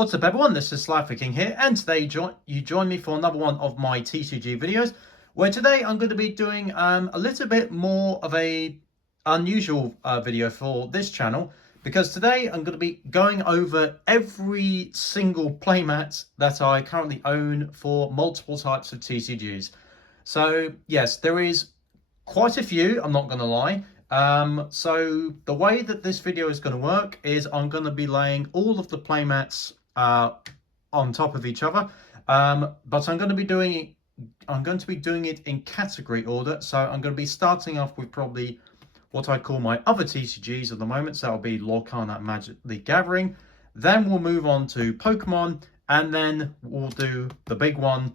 What's up everyone, this is SliferKing here, and today you join me for another one of my TCG videos, where today I'm going to be doing a little bit more of a unusual video for this channel, because today I'm going to be going over every single playmat that I currently own for multiple types of TCGs. So yes, there is quite a few, I'm not going to lie. So the way that this video is going to work is I'm going to be laying all of the playmats on top of each other, but I'm going to be doing it in category order. So I'm going to be starting off with probably what I call my other TCGs at the moment. So that'll be Lorcana and Magic the Gathering. Then we'll move on to Pokemon, and then we'll do the big one,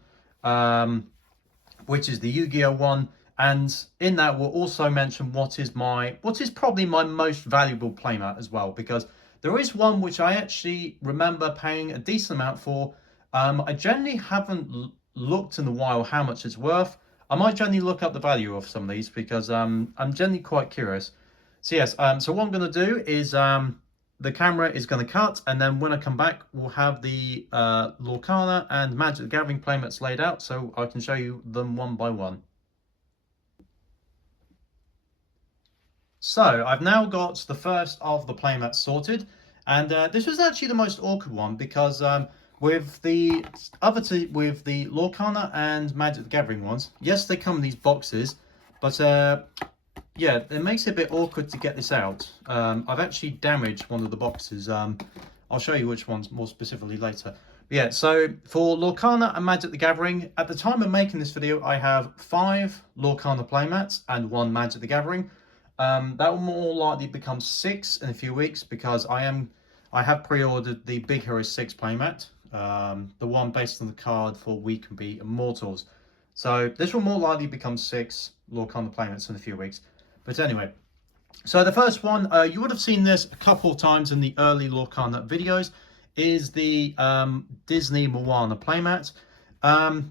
which is the Yu-Gi-Oh one. And in that, we'll also mention what is probably my most valuable playmat as well, because there is one which I actually remember paying a decent amount for. I generally haven't looked in a while how much it's worth. I might generally look up the value of some of these because I'm generally quite curious. So yes, so what I'm going to do is the camera is going to cut, and then when I come back, we'll have the Lorcana and Magic the Gathering playmats laid out, so I can show you them one by one. So I've now got the first of the playmats sorted, and this was actually the most awkward one because with the Lorcana and Magic the Gathering ones, yes, they come in these boxes, but yeah, it makes it a bit awkward to get this out. I've actually damaged one of the boxes. I'll show you which ones more specifically later. But yeah, so for Lorcana and Magic the Gathering, at the time of making this video, I have 5 Lorcana playmats and 1 Magic the Gathering. That will more likely become 6 in a few weeks because I have pre-ordered the Big Hero 6 playmat, the one based on the card for We Can Be Immortals. So this will more likely become 6 Lorcana playmats in a few weeks. But anyway, so the first one, you would have seen this a couple of times in the early Lorcana videos, is the Disney Moana playmat.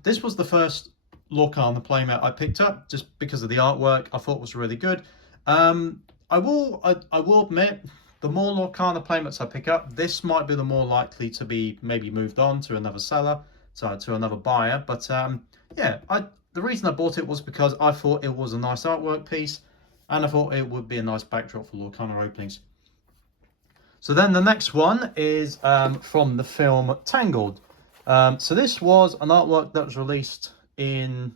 This was the first Lorcana playmat I picked up just because of the artwork. I thought it was really good. I will admit, the more Lorcana playmats I pick up, this might be the more likely to be maybe moved on to another seller, to another buyer. But yeah, the reason I bought it was because I thought it was a nice artwork piece, and I thought it would be a nice backdrop for Lorcana openings. So then the next one is from the film Tangled. So this was an artwork that was released in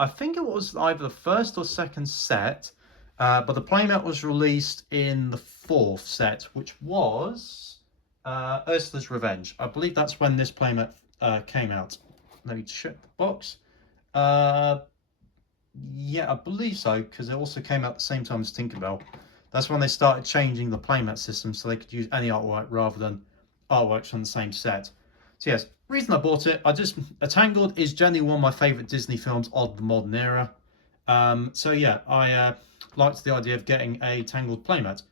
I think it was either the first or second set, but the playmat was released in the 4th set, which was Ursula's Revenge. I believe that's when this playmat came out. Let me check the box. Yeah, I believe so, because it also came out at the same time as Tinkerbell. That's when they started changing the playmat system so they could use any artwork rather than artworks from the same set. So yes, reason I bought it, Tangled is generally one of my favourite Disney films of the modern era. So yeah, I liked the idea of getting a Tangled playmat.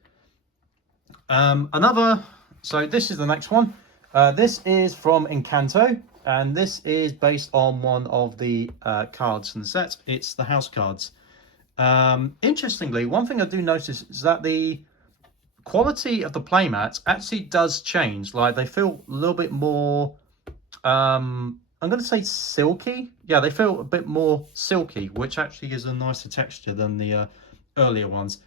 So this is the next one. This is from Encanto, and this is based on one of the cards in the set. It's the house cards. Interestingly, one thing I do notice is that the quality of the playmats actually does change. Like, they feel a little bit more I'm going to say silky. Yeah, they feel a bit more silky, which actually gives a nicer texture than the earlier ones.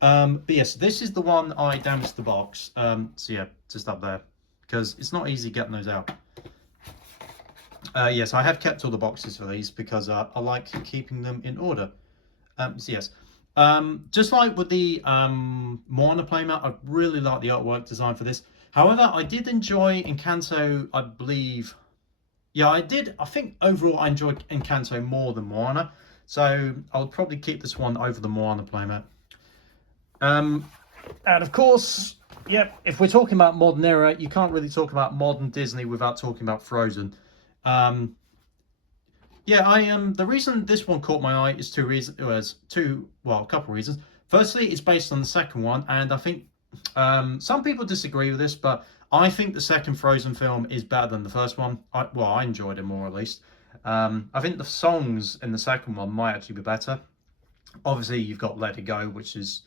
But yes, this is the one I damaged the box. So yeah, just up there, because it's not easy getting those out. Yes, I have kept all the boxes for these because I like keeping them in order. So yes, just like with the Moana playmat, I really like the artwork design for this. However, I did enjoy Encanto, I believe. Yeah, I did. I think overall I enjoyed Encanto more than Moana, so I'll probably keep this one over the Moana playmat. And of course, yep, if we're talking about modern era, you can't really talk about modern Disney without talking about Frozen. Yeah, the reason this one caught my eye is a couple of reasons. Firstly, it's based on the second one, and I think some people disagree with this, but I think the second Frozen film is better than the first one. I enjoyed it more, at least. I think the songs in the second one might actually be better. Obviously, you've got Let It Go, which is,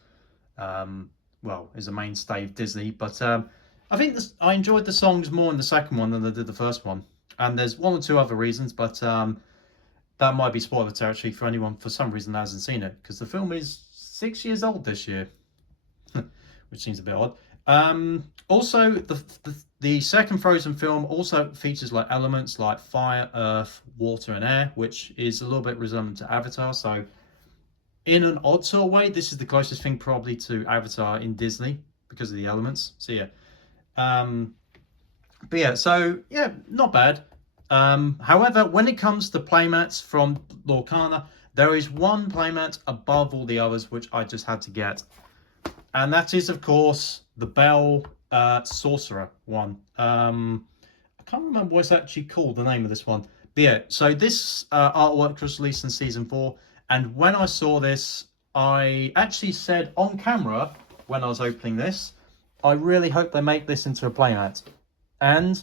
is a mainstay of Disney. But I think I enjoyed the songs more in the second one than I did the first one. And there's one or two other reasons, but that might be spoiler territory for anyone for some reason that hasn't seen it, because the film is 6 years old this year, which seems a bit odd. Also, the second Frozen film also features like elements like fire, earth, water, and air, which is a little bit resemblant to Avatar. So, in an odd sort of way, this is the closest thing probably to Avatar in Disney because of the elements. So yeah, but yeah, so yeah, not bad. However, when it comes to playmats from Lorcana, there is one playmat above all the others which I just had to get, and that is, of course, the Bell Sorcerer one. I can't remember what it's actually called, the name of this one. But yeah, so this artwork was released in season 4, and when I saw this, I actually said on camera when I was opening this, I really hope they make this into a playmat, and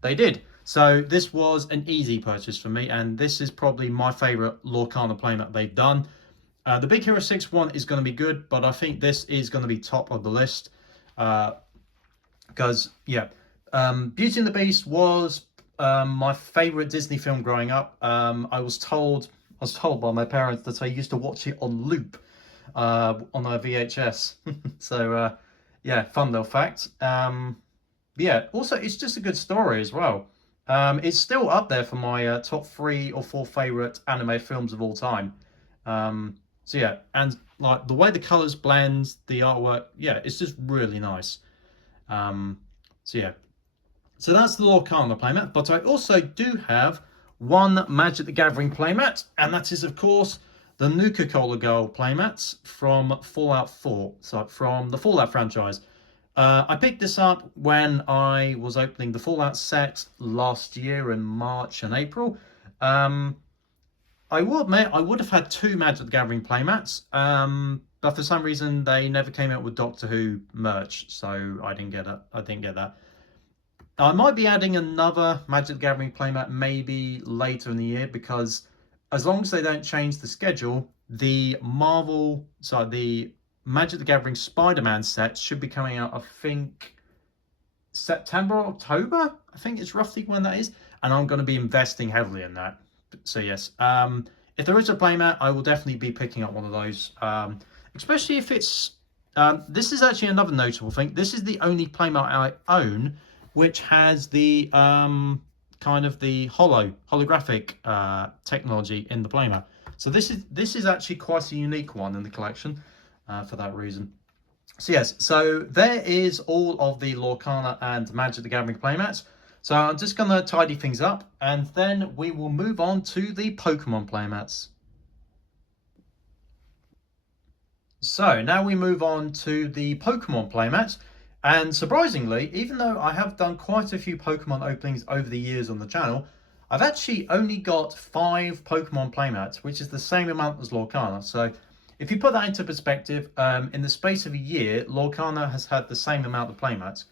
they did. So this was an easy purchase for me, and this is probably my favourite Lorcana playmat they've done. The Big Hero 6 one is going to be good, but I think this is going to be top of the list. Because, yeah, Beauty and the Beast was my favourite Disney film growing up. I was told by my parents that I used to watch it on loop on a VHS. So, yeah, fun little fact. Yeah, also, it's just a good story as well. It's still up there for my top 3 or 4 favourite anime films of all time. So yeah, and like the way the colours blend, the artwork, yeah, it's just really nice. So yeah, so that's the Lorcana playmat, but I also do have one Magic the Gathering playmat, and that is, of course, the Nuka-Cola Girl playmat from Fallout 4, so from the Fallout franchise. I picked this up when I was opening the Fallout set last year in March and April. I will admit I would have had 2 Magic the Gathering playmats, but for some reason they never came out with Doctor Who merch, so I didn't get it. I didn't get that. I might be adding another Magic the Gathering playmat maybe later in the year, because as long as they don't change the schedule, the Magic the Gathering Spider-Man set should be coming out, I think, September, October. I think it's roughly when that is, and I'm going to be investing heavily in that. So yes, if there is a playmat, I will definitely be picking up one of those, especially if it's this is actually another notable thing. This is the only playmat I own which has the kind of the holographic technology in the playmat. So this is actually quite a unique one in the collection for that reason. So yes, so there is all of the Lorcana and Magic the Gathering playmats. So I'm just going to tidy things up, and then we will move on to the Pokemon playmats. So now we move on to the Pokemon playmats, and surprisingly, even though I have done quite a few Pokemon openings over the years on the channel, I've actually only got 5 Pokemon playmats, which is the same amount as Lorcana. So if you put that into perspective, in the space of a year, Lorcana has had the same amount of playmats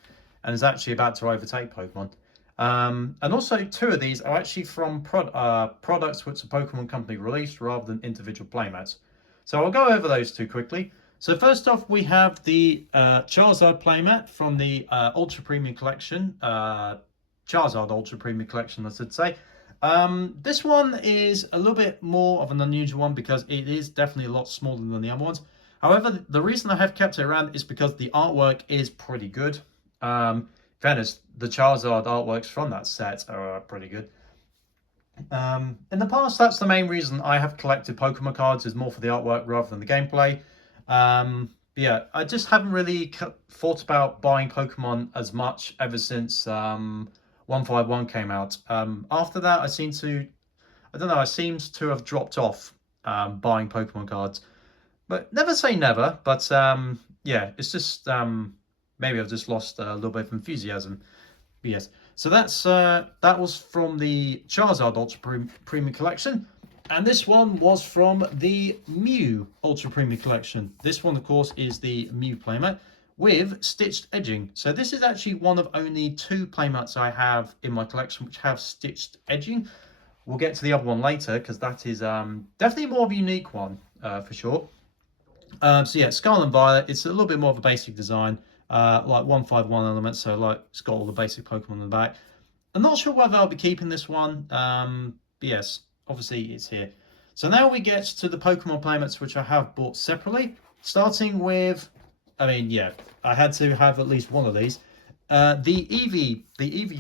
and is actually about to overtake Pokemon. And also 2 of these are actually from products which the Pokemon Company released rather than individual playmats. So I'll go over those 2 quickly. So first off, we have the Charizard playmat from the Ultra Premium Collection. Charizard Ultra Premium Collection, I should say. This one is a little bit more of an unusual one because it is definitely a lot smaller than the other ones. However, the reason I have kept it around is because the artwork is pretty good. Fairness, the Charizard artworks from that set are pretty good. In the past, that's the main reason I have collected Pokemon cards, is more for the artwork rather than the gameplay. Yeah, I just haven't really thought about buying Pokemon as much ever since 151 came out. After that, I seem to have dropped off buying Pokemon cards. But never say never, but yeah, it's just maybe I've just lost a little bit of enthusiasm. But yes, so that was from the Charizard Ultra Premium Collection, and this one was from the Mew Ultra Premium Collection. This one, of course, is the Mew playmat with stitched edging. So this is actually one of only 2 playmats I have in my collection which have stitched edging. We'll get to the other one later because that is definitely more of a unique one for sure. So yeah, Scarlet and Violet, it's a little bit more of a basic design, like 151 elements, so like it's got all the basic Pokemon in the back. I'm not sure whether I'll be keeping this one. But yes, obviously it's here. So now we get to the Pokemon playmats, which I have bought separately. Starting with, I mean, yeah, I had to have at least one of these. The Eevee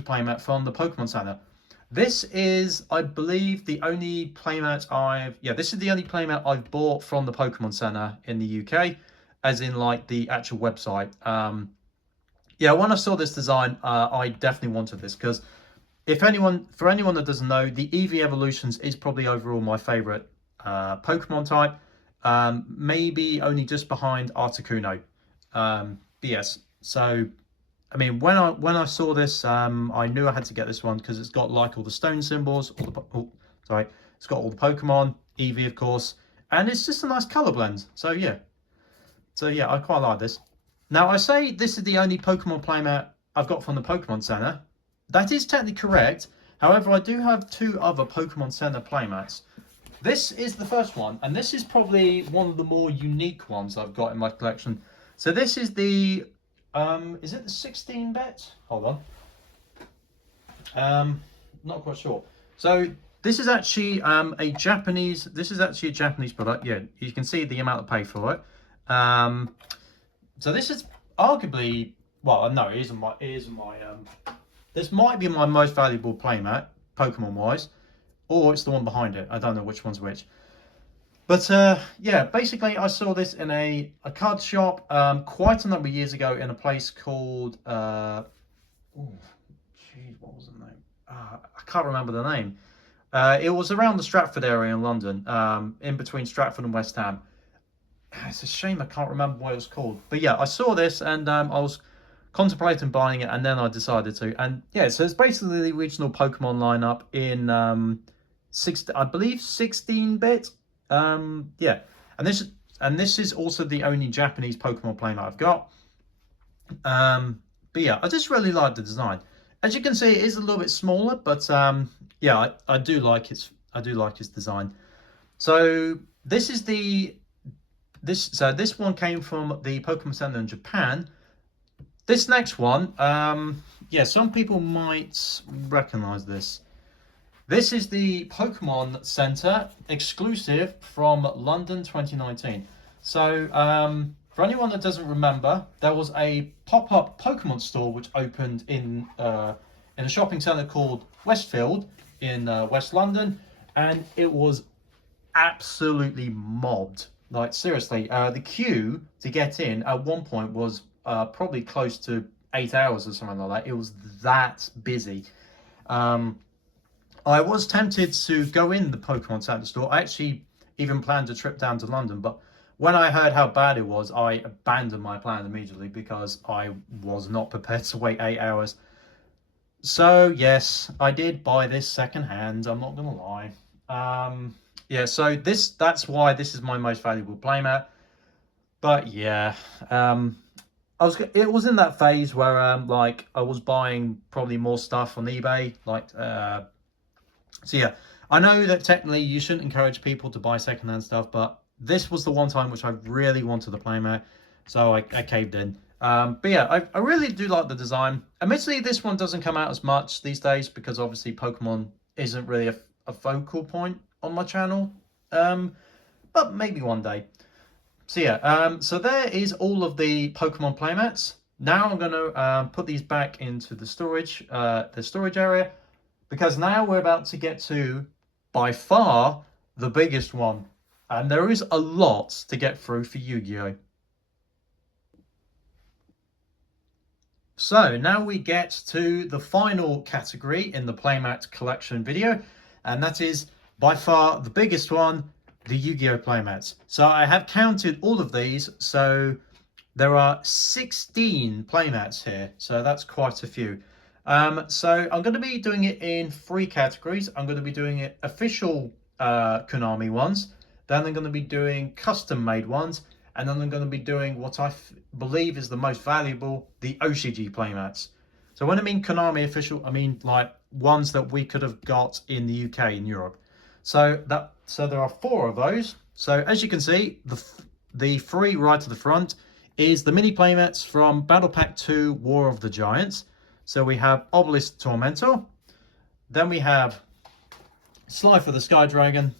playmat from the Pokemon Center. This is, I believe, the only playmat this is the only playmat I've bought from the Pokemon Center in the UK, as in like the actual website. Yeah, when I saw this design, I definitely wanted this because for anyone that doesn't know, the Eevee Evolutions is probably overall my favorite Pokemon type. Maybe only just behind Articuno. But yes, so I mean, when I saw this, I knew I had to get this one because it's got like all the stone symbols, it's got all the Pokemon, Eevee of course, and it's just a nice color blend. So yeah, I quite like this. Now I say this is the only Pokemon playmat I've got from the Pokemon Center. That is technically correct. However, I do have two other Pokemon Center playmats. This is the first one, and this is probably one of the more unique ones I've got in my collection. So this is the, is it the 16-bit? Hold on. Not quite sure. So this is actually a Japanese product. Yeah, you can see the amount I pay for it. So this is arguably, well, no, it isn't my, this might be my most valuable playmat, Pokemon-wise, or it's the one behind it. I don't know which one's which. But yeah, basically I saw this in a card shop quite a number of years ago in a place called, what was the name? I can't remember the name. It was around the Stratford area in London, in between Stratford and West Ham. It's a shame I can't remember what it was called. But yeah, I saw this and I was contemplating buying it, and then I decided to. And yeah, so it's basically the original Pokemon lineup in I believe 16-bit. Yeah, and this is also the only Japanese Pokemon playmat I've got. But yeah, I just really like the design. As you can see, it is a little bit smaller, but yeah, I do like its design. So this is this one came from the Pokemon Center in Japan. This next one, yeah, some people might recognize this. This is the Pokemon Center exclusive from London 2019. So, for anyone that doesn't remember, there was a pop-up Pokemon store which opened in a shopping center called Westfield in West London, and it was absolutely mobbed. Like seriously, the queue to get in at one point was probably close to 8 hours or something like that. It was that busy. I was tempted to go in the Pokemon Center store. I actually even planned a trip down to London, but when I heard how bad it was, I abandoned my plan immediately because I was not prepared to wait 8 hours. So yes, I did buy this secondhand. I'm not gonna lie. Yeah, so that's why this is my most valuable playmat. But yeah, it was in that phase where like I was buying probably more stuff on eBay, like so yeah, I know that technically you shouldn't encourage people to buy secondhand stuff, but this was the one time which I really wanted the playmat, so I caved in. But yeah, I really do like the design. Admittedly, this one doesn't come out as much these days because obviously Pokemon isn't really a focal point on my channel, but maybe one day. So yeah, so there is all of the Pokemon playmats. Now I'm going to put these back into the storage area, because now we're about to get to, by far, the biggest one. And there is a lot to get through for Yu-Gi-Oh! So now we get to the final category in the playmat collection video, and that is by far the biggest one, the Yu-Gi-Oh! Playmats. So I have counted all of these, so there are 16 playmats here, so that's quite a few. So I'm going to be doing it in 3 categories. I'm going to be doing it official Konami ones, then I'm going to be doing custom made ones, and then I'm going to be doing what I believe is the most valuable, the OCG playmats. So when I mean Konami official, I mean like ones that we could have got in the UK and Europe. So there are 4 of those. So as you can see, the 3 right to the front is the mini playmats from Battle Pack 2 War of the Giants. So we have Obelisk the Tormentor, then we have Slifer the Sky Dragon,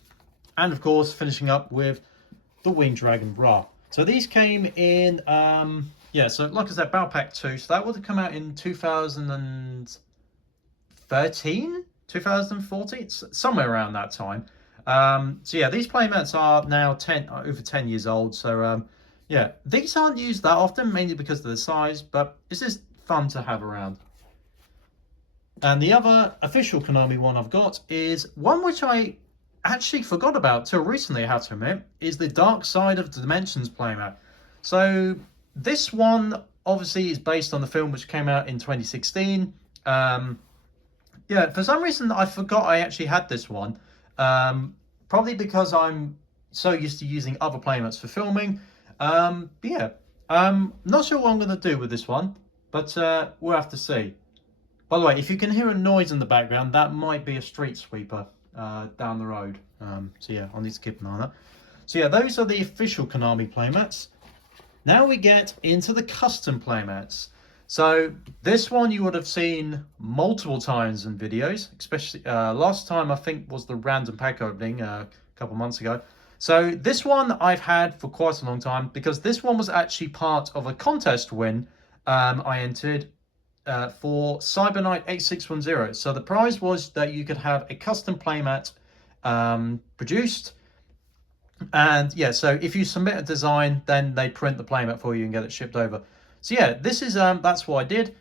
and of course finishing up with the Winged Dragon Ra. So these came in, yeah, so like I said, Battle Pack 2, so that would have come out in 2013, 2014, somewhere around that time. So yeah, these playmats are now over 10 years old, so yeah, these aren't used that often, mainly because of the size, but it's just fun to have around. And the other official Konami one I've got is one which I actually forgot about till recently, I have to admit, is the Dark Side of the Dimensions playmat. So this one obviously is based on the film which came out in 2016. Yeah, for some reason I forgot I actually had this one. Probably because I'm so used to using other playmats for filming. But yeah, not sure what I'm going to do with this one, but we'll have to see. By the way, if you can hear a noise in the background, that might be a street sweeper down the road. So yeah, I'll need to keep an eye on that. So yeah, those are the official Konami playmats. Now we get into the custom playmats. So this one you would have seen multiple times in videos, especially last time I think was the random pack opening a couple months ago. So this one I've had for quite a long time, because this one was actually part of a contest win I entered for Cyberknight 8610. So the prize was that you could have a custom playmat produced, and yeah, so if you submit a design, then they print the playmat for you and get it shipped over. So yeah, this is that's what I did.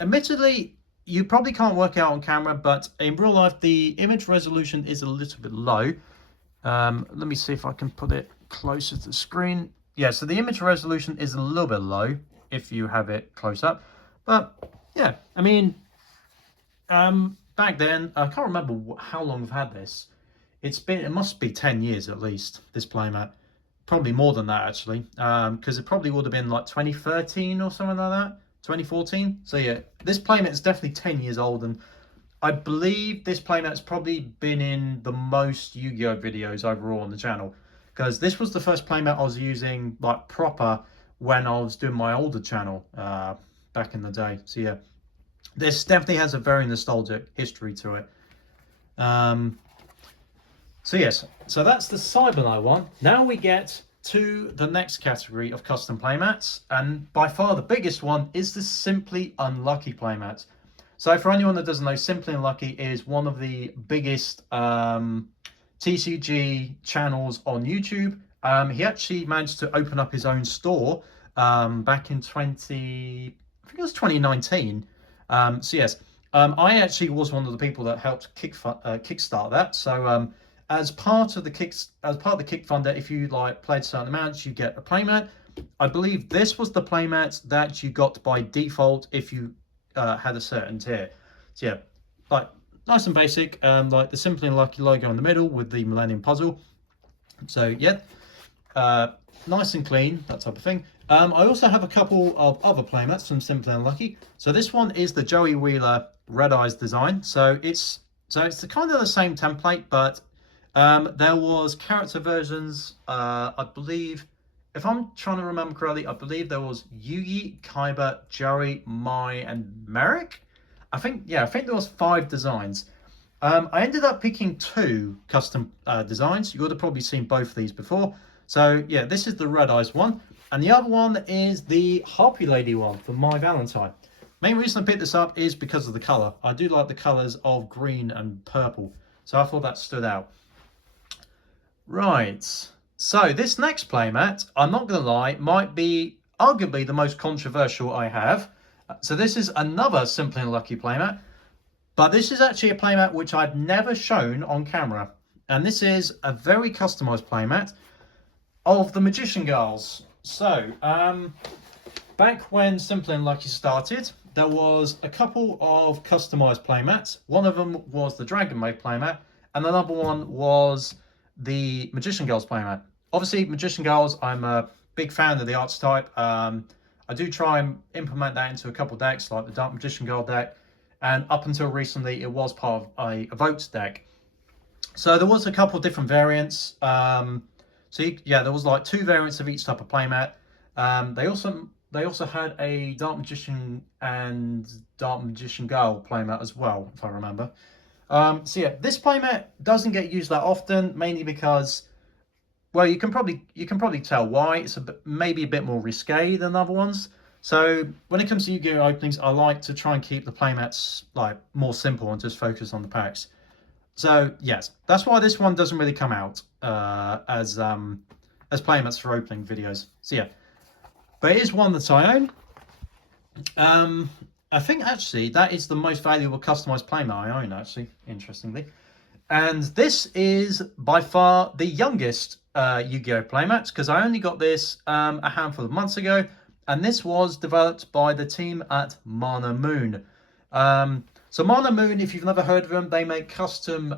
Admittedly, you probably can't work out on camera, but in real life the image resolution is a little bit low. Let me see if I can put it closer to the screen. Yeah, so the image resolution is a little bit low if you have it close up. But yeah, I mean, back then, I can't remember how long I've had this. It must be 10 years at least, this playmat. Probably more than that, actually, because it probably would have been like 2013 or something like that, 2014. So yeah, this playmat is definitely 10 years old, and I believe this playmat's probably been in the most Yu-Gi-Oh videos overall on the channel, because this was the first playmat I was using like proper when I was doing my older channel back in the day. So yeah, this definitely has a very nostalgic history to it. So yes, so that's the Cyberknight one. Now we get to the next category of custom playmats, and by far the biggest one is the Simply Unlucky playmat. So for anyone that doesn't know, Simply Unlucky is one of the biggest TCG channels on YouTube. He actually managed to open up his own store back in I think it was 2019. So yes, I actually was one of the people that helped kickstart that. So as part of the kickfunder, if you like played certain amounts, you get a playmat. I believe this was the playmat that you got by default if you had a certain tier. So yeah, like nice and basic, like the Simply Unlucky logo in the middle with the Millennium Puzzle. So yeah, nice and clean, that type of thing. I also have a couple of other playmats from Simply Unlucky. So this one is the Joey Wheeler Red Eyes design. So it's the kind of the same template, but there was character versions. I believe, if I'm trying to remember correctly, I believe there was Yugi, Kaiba, Joey, Mai, and Merrick. I think there was 5 designs. I ended up picking 2 custom designs. You would have probably seen both of these before. So yeah, this is the Red Eyes one, and the other one is the Harpy Lady one for My Valentine. Main reason I picked this up is because of the color. I do like the colors of green and purple, so I thought that stood out. Right, so this next playmat, I'm not going to lie, might be arguably the most controversial I have. So this is another Simply Unlucky playmat, but this is actually a playmat which I've never shown on camera. And this is a very customized playmat of the Magician Girls. So, back when Simply Unlucky started, there was a couple of customized playmats. One of them was the Dragon Maid playmat, and another one was the Magician Girls playmat. Obviously, Magician Girls, I'm a big fan of the archetype. I do try and implement that into a couple decks, like the Dark Magician Girl deck, and up until recently, it was part of a Evoked deck. So there was a couple of different variants. There was like 2 variants of each type of playmat. They also had a Dark Magician and Dark Magician Girl playmat as well, if I remember. So yeah, this playmat doesn't get used that often, mainly because, well, you can probably tell why. It's maybe a bit more risque than other ones. So when it comes to Yu-Gi-Oh openings, I like to try and keep the playmats like more simple and just focus on the packs. So yes, that's why this one doesn't really come out as playmats for opening videos. So yeah, but it is one that I own. I think actually that is the most valuable customized playmat I own. Actually, interestingly, and this is by far the youngest Yu-Gi-Oh playmats, because I only got this a handful of months ago, and this was developed by the team at Mana Moon. So Mana Moon, if you've never heard of them, they make custom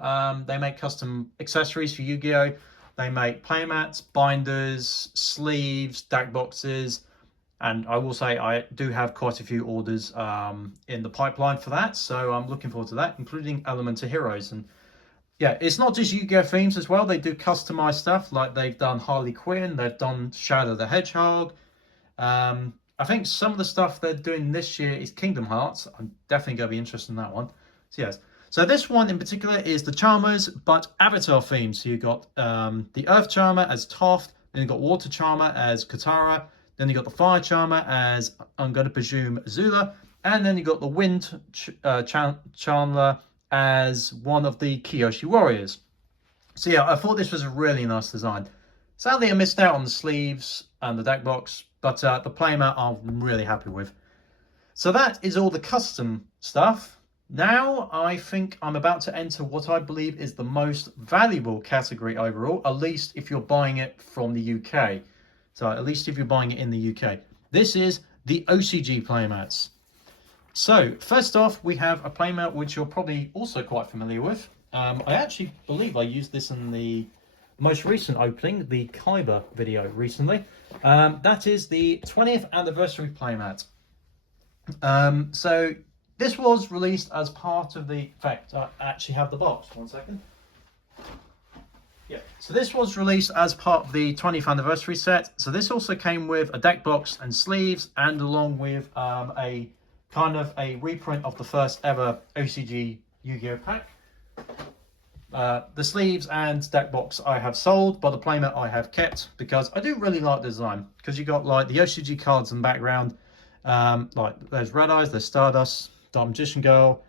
accessories for Yu-Gi-Oh. They make playmats, binders, sleeves, deck boxes, and I will say I do have quite a few orders in the pipeline for that. So I'm looking forward to that, including Elemental Heroes. And yeah, it's not just Yu-Gi-Oh themes as well. They do customized stuff, like they've done Harley Quinn, they've done Shadow the Hedgehog. I think some of the stuff they're doing this year is Kingdom Hearts. I'm definitely going to be interested in that one. So yes. So this one in particular is the Charmers, but Avatar themed. So you've got the Earth Charmer as Toph, then you've got Water Charmer as Katara, then you've got the Fire Charmer as, I'm going to presume, Azula, and then you've got the Wind Chandler as one of the Kyoshi Warriors. So yeah, I thought this was a really nice design. Sadly, I missed out on the sleeves and the deck box, but the playmat I'm really happy with. So that is all the custom stuff. Now I think I'm about to enter what I believe is the most valuable category overall, at least if you're buying it from the UK. So at least if you're buying it in the UK. This is the OCG playmats. So first off, we have a playmat which you're probably also quite familiar with. I actually believe I used this in the most recent opening, the Kyber video recently. That is the 20th anniversary playmat. So this was released as part of the, in fact, I actually have the box, 1 second. Yeah, so this was released as part of the 20th anniversary set. So this also came with a deck box and sleeves, and along with a kind of a reprint of the first ever OCG Yu-Gi-Oh pack. The sleeves and deck box I have sold, but the playmat I have kept because I do really like the design. Because you got like the OCG cards in the background, like there's Red Eyes, there's Stardust, Dark Magician Girl,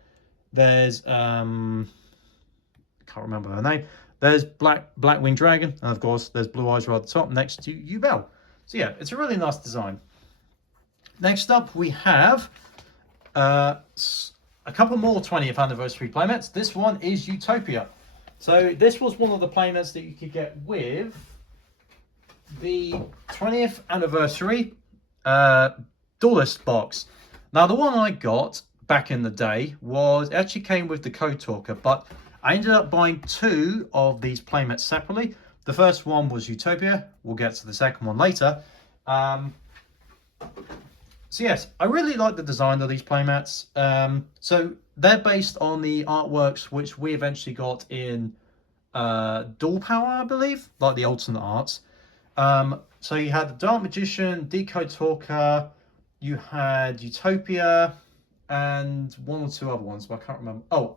there's can't remember her name. There's Blackwing Dragon, and of course there's Blue Eyes right at the top next to Yubel. So yeah, it's a really nice design. Next up we have a couple more 20th anniversary playmats. This one is Utopia. So this was one of the playmats that you could get with the 20th anniversary Duelist box. Now the one I got back in the day was, it actually came with the Code Talker, but I ended up buying two of these playmats separately. The first one was Utopia. We'll get to the second one later. So yes, I really like the design of these playmats. So they're based on the artworks which we eventually got in Dual Power, I believe, like the alternate arts. So you had the Dark Magician, Decode Talker, you had Utopia, and one or two other ones, but I can't remember. Oh,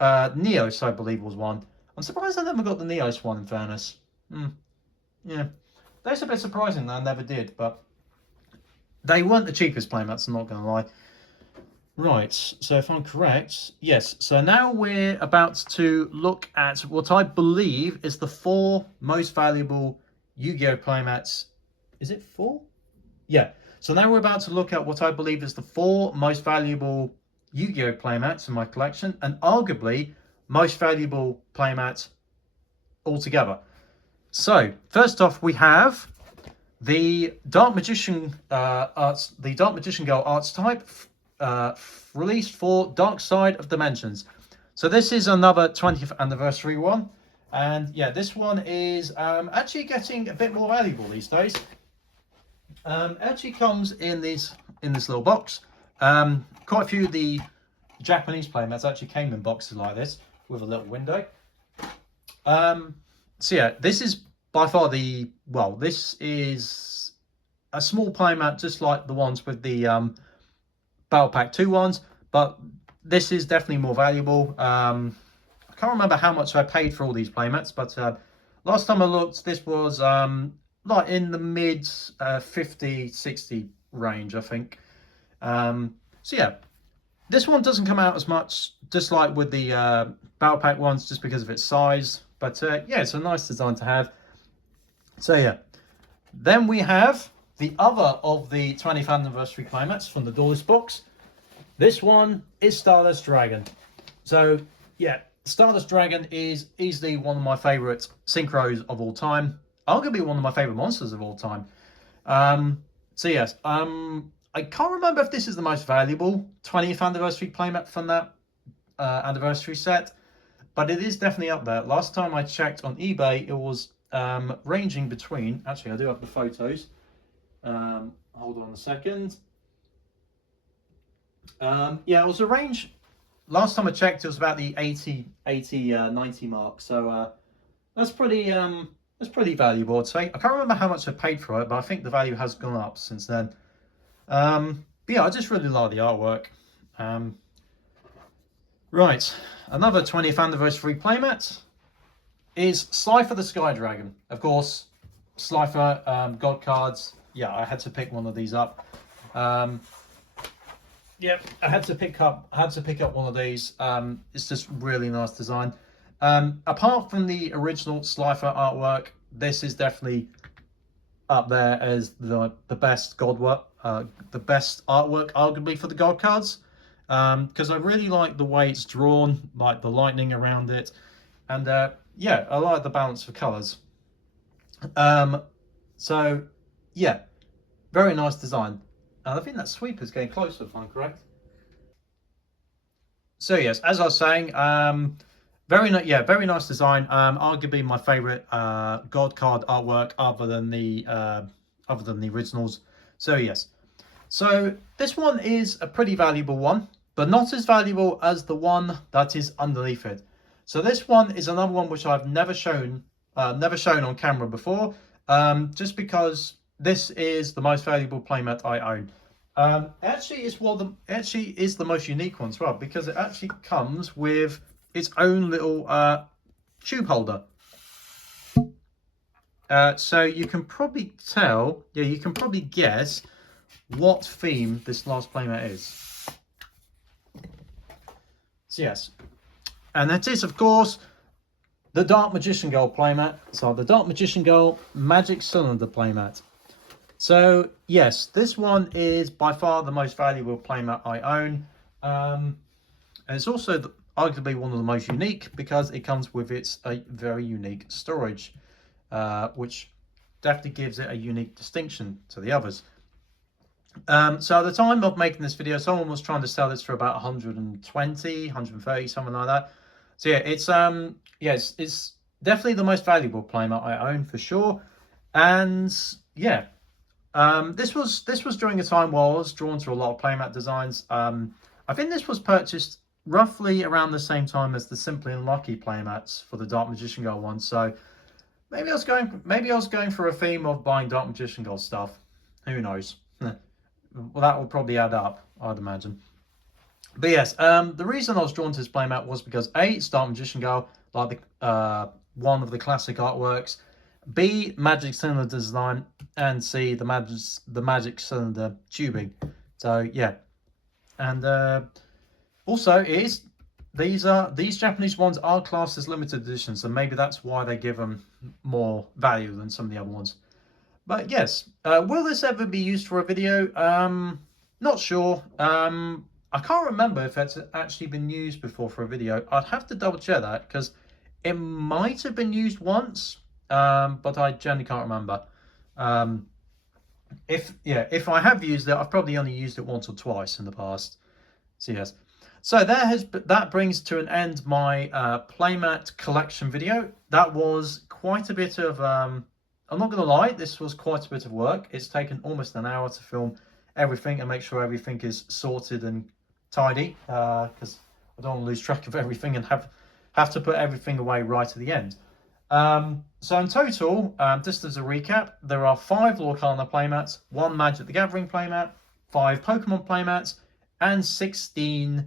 Neos, I believe, was one. I'm surprised I never got the Neos one, in fairness. Yeah, that's a bit surprising that I never did, but they weren't the cheapest playmats, I'm not going to lie. Right, so if I'm correct, yes. So now we're about to look at what I believe is the 4 most valuable Yu-Gi-Oh playmats. Is it 4? Yeah. So now we're about to look at what I believe is the 4 most valuable Yu-Gi-Oh playmats in my collection, and arguably most valuable playmats altogether. So first off, we have the Dark Magician the Dark Magician Girl arts type, released for Dark Side of Dimensions. So this is another 20th anniversary one, and yeah, this one is actually getting a bit more valuable these days. It actually comes in this little box. Quite a few of the Japanese playmats actually came in boxes like this with a little window. So yeah, this is by far the, well, this is a small playmat, just like the ones with the Battle Pack 2 ones, but this is definitely more valuable. I can't remember how much I paid for all these playmats, but last time I looked, this was like in the mid 50, 60 range, I think. So yeah, this one doesn't come out as much, just like with the Battle Pack ones, just because of its size. But yeah, it's a nice design to have. So yeah, then we have the other of the 20th anniversary playmats from the Duelist box. This one is Stardust Dragon. So yeah, Stardust Dragon is easily one of my favourite synchros of all time. Arguably one of my favourite monsters of all time. So yes, I can't remember if this is the most valuable 20th anniversary playmat from that anniversary set, but it is definitely up there. Last time I checked on eBay, it was ranging between, actually I do have the photos, hold on a second. Yeah, it was a range, last time I checked it was about the 80, 90 mark, so that's pretty valuable, I'd say. I can't remember how much I paid for it, but I think the value has gone up since then. But yeah, I just really like the artwork. Right, another 20th anniversary playmat is Slifer the Sky Dragon. Of course, Slifer God cards. Yeah, I had to pick one of these up. Yep, I had to pick up one of these. It's just really nice design. Apart from the original Slifer artwork, this is definitely up there as the best God work, the best artwork arguably for the God cards. Because I really like the way it's drawn, like the lightning around it, and yeah, I like the balance of colours. So yeah, very nice design. And I think that sweeper's getting closer, if I'm correct. So yes, as I was saying, very nice design. Arguably my favourite God card artwork, other than the originals. So yes, so this one is a pretty valuable one, but not as valuable as the one that is underneath it. So this one is another one which I've never shown on camera before, just because this is the most valuable playmat I own. Actually is the most unique one as well, because it actually comes with its own little tube holder. So you can probably tell, yeah, you can probably guess what theme this last playmat is. So yes, and that is of course the Dark Magician Girl playmat. So the Dark Magician Girl Magic Cylinder playmat. So yes, this one is by far the most valuable playmat I own. And it's also arguably one of the most unique, because it comes with its very unique storage, which definitely gives it a unique distinction to the others. So at the time of making this video, someone was trying to sell this for about 120, 130, something like that. So yeah, it's definitely the most valuable playmat I own for sure. And yeah, this was during a time where I was drawn to a lot of playmat designs. I think this was purchased roughly around the same time as the Simply Unlucky playmats for the Dark Magician Girl one. So maybe I was going for a theme of buying Dark Magician Girl stuff. Who knows? Well, that will probably add up, I'd imagine. But yes, the reason I was drawn to this playmat was because A, it's Dark Magician Girl, like the one of the classic artworks. B, Magic Cylinder design, and C, the Magic Cylinder tubing. So yeah, and also these Japanese ones are classed as limited editions, so maybe that's why they give them more value than some of the other ones. But yes, will this ever be used for a video? Not sure. I can't remember if it's actually been used before for a video. I'd have to double check that, because it might have been used once, but I generally can't remember. If I have used it, I've probably only used it once or twice in the past. So yes. So that brings to an end my playmat collection video. That was quite a bit of I'm not gonna lie, this was quite a bit of work. It's taken almost an hour to film everything and make sure everything is sorted and tidy, because I don't want to lose track of everything and have to put everything away right at the end. So in total, just as a recap, there are 5 Lorcana playmats, 1 Magic the Gathering playmat, 5 Pokemon playmats, and 16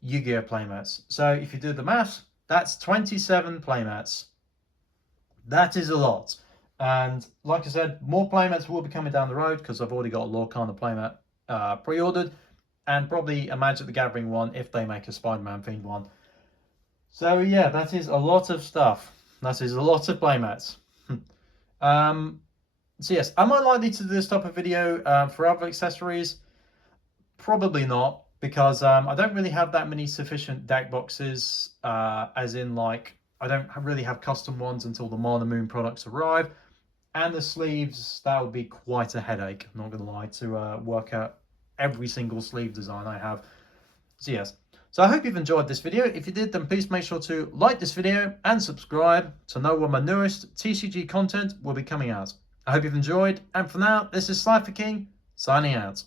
Yu-Gi-Oh playmats. So if you do the maths, that's 27 playmats. That is a lot. And like I said, more playmats will be coming down the road because I've already got a Lorcana playmat pre-ordered, and probably a Magic the Gathering one if they make a Spider-Man themed one. So yeah, that is a lot of stuff. That is a lot of playmats. So yes, am I likely to do this type of video for other accessories? Probably not, because I don't really have that many sufficient deck boxes, as in like, I don't really have custom ones until the Mana Moon products arrive. And the sleeves, that would be quite a headache, I'm not going to lie, to work out every single sleeve design I have. So yes, so I hope you've enjoyed this video. If you did, then please make sure to like this video and subscribe to know when my newest TCG content will be coming out. I hope you've enjoyed, and for now, this is SliferKing signing out.